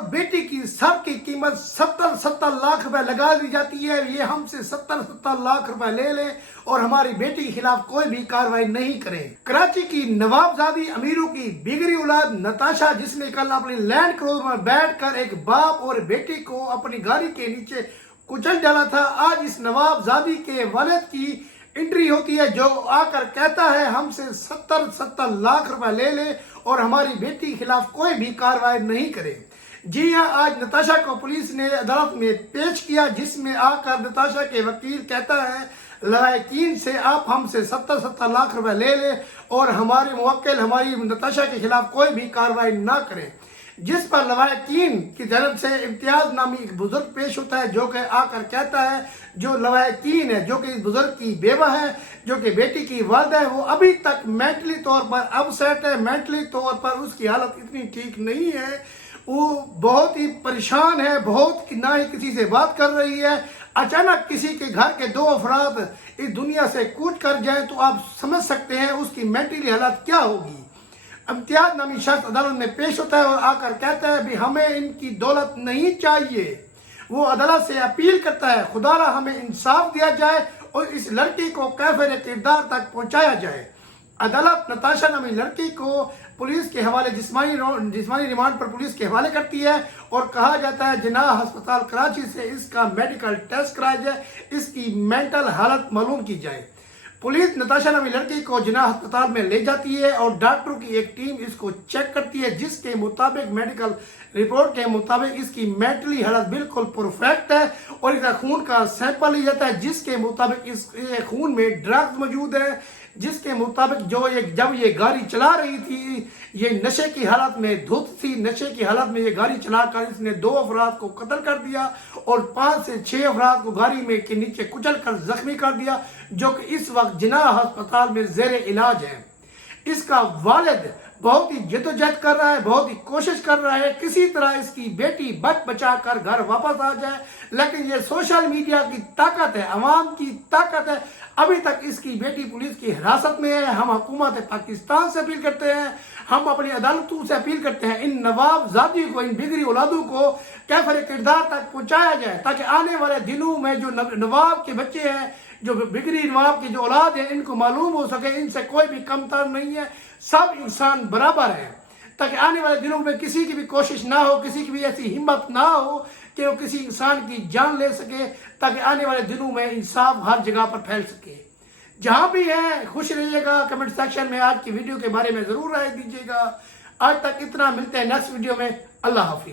اور بیٹی کی سر کی قیمت 70 لاکھ روپے لگا دی جاتی ہے. یہ ہم سے 70 لاکھ روپے لے لیں اور ہماری بیٹی کے خلاف کوئی بھی کارروائی نہیں کریں. کراچی کی نوابزادی امیروں کی بگڑی اولاد نتاشا، جس نے کل اپنی لینڈ کروزر میں بیٹھ کر ایک باپ اور بیٹی کو اپنی گاڑی کے نیچے کچل ڈالا تھا، آج اس نوابزادی کے والد کی انٹری ہوتی ہے جو آ کر کہتا ہے ہم سے 70 لاکھ روپے لے لیں اور ہماری بیٹی کے خلاف کوئی بھی کارروائی نہیں کرے. جی ہاں، آج نتاشا کو پولیس نے عدالت میں پیش کیا، جس میں آ کر نتاشا کے وکیل کہتا ہے لوائقین سے آپ ہم سے 70 لاکھ روپے لے لیں اور ہمارے موکل ہماری نتاشا کے خلاف کوئی بھی کارروائی نہ کریں. جس پر لوائقین کی طرف سے امتیاز نامی ایک بزرگ پیش ہوتا ہے جو کہ آ کر کہتا ہے جو لوائقین ہے، جو کہ اس بزرگ کی بیوہ ہے، جو کہ بیٹی کی والدہ ہے، وہ ابھی تک مینٹلی طور پر اپسیٹ ہے، مینٹلی طور پر اس کی حالت اتنی ٹھیک نہیں ہے، وہ بہت ہی پریشان ہے، بہت نہ ہی کسی سے بات کر رہی ہے. اچانک کسی کے گھر کے 2 افراد اس دنیا سے کوچ کر جائیں تو آپ سمجھ سکتے ہیں اس کی مینٹلی حالت کیا ہوگی. امتیاز نامی شخص عدالت میں پیش ہوتا ہے اور آ کر کہتا ہے بھی ہمیں ان کی دولت نہیں چاہیے. وہ عدالت سے اپیل کرتا ہے خدا را ہمیں انصاف دیا جائے اور اس لڑکی کو کیفر کردار تک پہنچایا جائے. عدالت نتاشا نامی لڑکی کو پولیس کے حوالے جسمانی ریمانڈ پر پولیس کے حوالے کرتی ہے اور کہا جاتا ہے جناح ہسپتال کراچی سے اس کا میڈیکل ٹیسٹ کرایا جائے، اس کی مینٹل حالت معلوم کی جائے. پولیس نتاشا نامی لڑکی کو جناح ہسپتال میں لے جاتی ہے اور ڈاکٹروں کی ایک ٹیم اس کو چیک کرتی ہے، جس کے مطابق میڈیکل رپورٹ کے مطابق اس کی مینٹلی حالت بالکل پرفیکٹ ہے اور اس کا خون کا سیمپل لیا جاتا ہے، جس کے مطابق اس خون میں ڈرگز موجود ہے، جس کے مطابق جب یہ گاڑی چلا رہی تھی یہ نشے کی حالت میں دھت تھی. نشے کی حالت میں یہ گاڑی چلا کر اس نے 2 افراد کو قتل کر دیا اور 5 سے 6 افراد کو گاڑی میں کے نیچے کچل کر زخمی کر دیا، جو کہ اس وقت جناح ہسپتال میں زیر علاج ہے. اس کا والد بہت ہی جدوجہد کر رہا ہے، بہت ہی کوشش کر رہا ہے کسی طرح اس کی بیٹی بچ بچا کر گھر واپس آ جائے، لیکن یہ سوشل میڈیا کی طاقت ہے، عوام کی طاقت ہے. ابھی تک اس کی بیٹی پولیس کی حراست میں ہے. ہم حکومت پاکستان سے اپیل کرتے ہیں، ہم اپنی عدالتوں سے اپیل کرتے ہیں ان نوابزادی کو، ان بگڑی اولادوں کو کیفر کردار تک پہنچایا جائے تاکہ آنے والے دنوں میں جو نواب کے بچے ہیں، جو بگڑی نواب کی جو اولاد ہے، ان کو معلوم ہو سکے ان سے کوئی بھی کمتر نہیں ہے، سب انسان برابر ہے، تاکہ آنے والے دنوں میں کسی کی بھی کوشش نہ ہو، کسی کی بھی ایسی ہمت نہ ہو کہ وہ کسی انسان کی جان لے سکے، تاکہ آنے والے دنوں میں انصاف ہر جگہ پر پھیل سکے. جہاں بھی ہے خوش رہیے گا. کمنٹ سیکشن میں آج کی ویڈیو کے بارے میں ضرور رائے دیجیے گا. آج تک اتنا، ملتے ہیں نیکسٹ ویڈیو میں. اللہ حافظ.